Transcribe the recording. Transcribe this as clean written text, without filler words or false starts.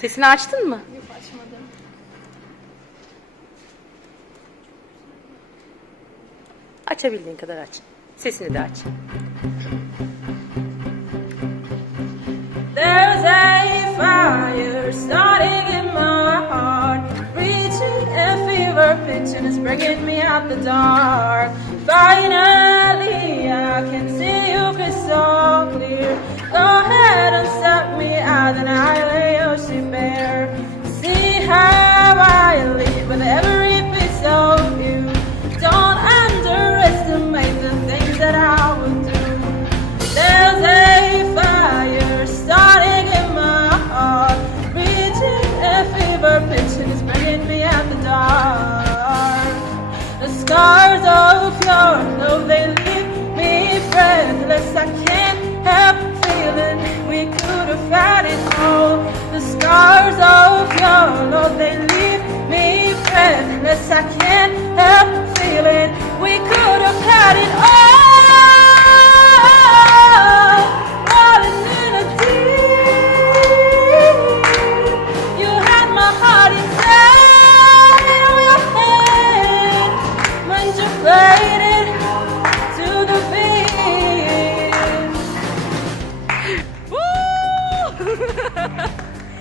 Sesini açtın mı? Yok, açmadım. Açabildiğin kadar aç. Sesini de aç. There's a fire starting in my heart, reaching a fever pitch and it's bringing me out the dark. Finally, I can see you crystal clear. Go ahead and suck me out and I lay your shit bare. See how I leave with every piece of you. Don't underestimate the things that I will do. There's a fire starting in my heart, reaching a fever pitch and it's bringing me out the dark. The scars of your love, they leave me breathless. I can't help feeling we could have had it all. The scars of your love, they leave me breathless. I can't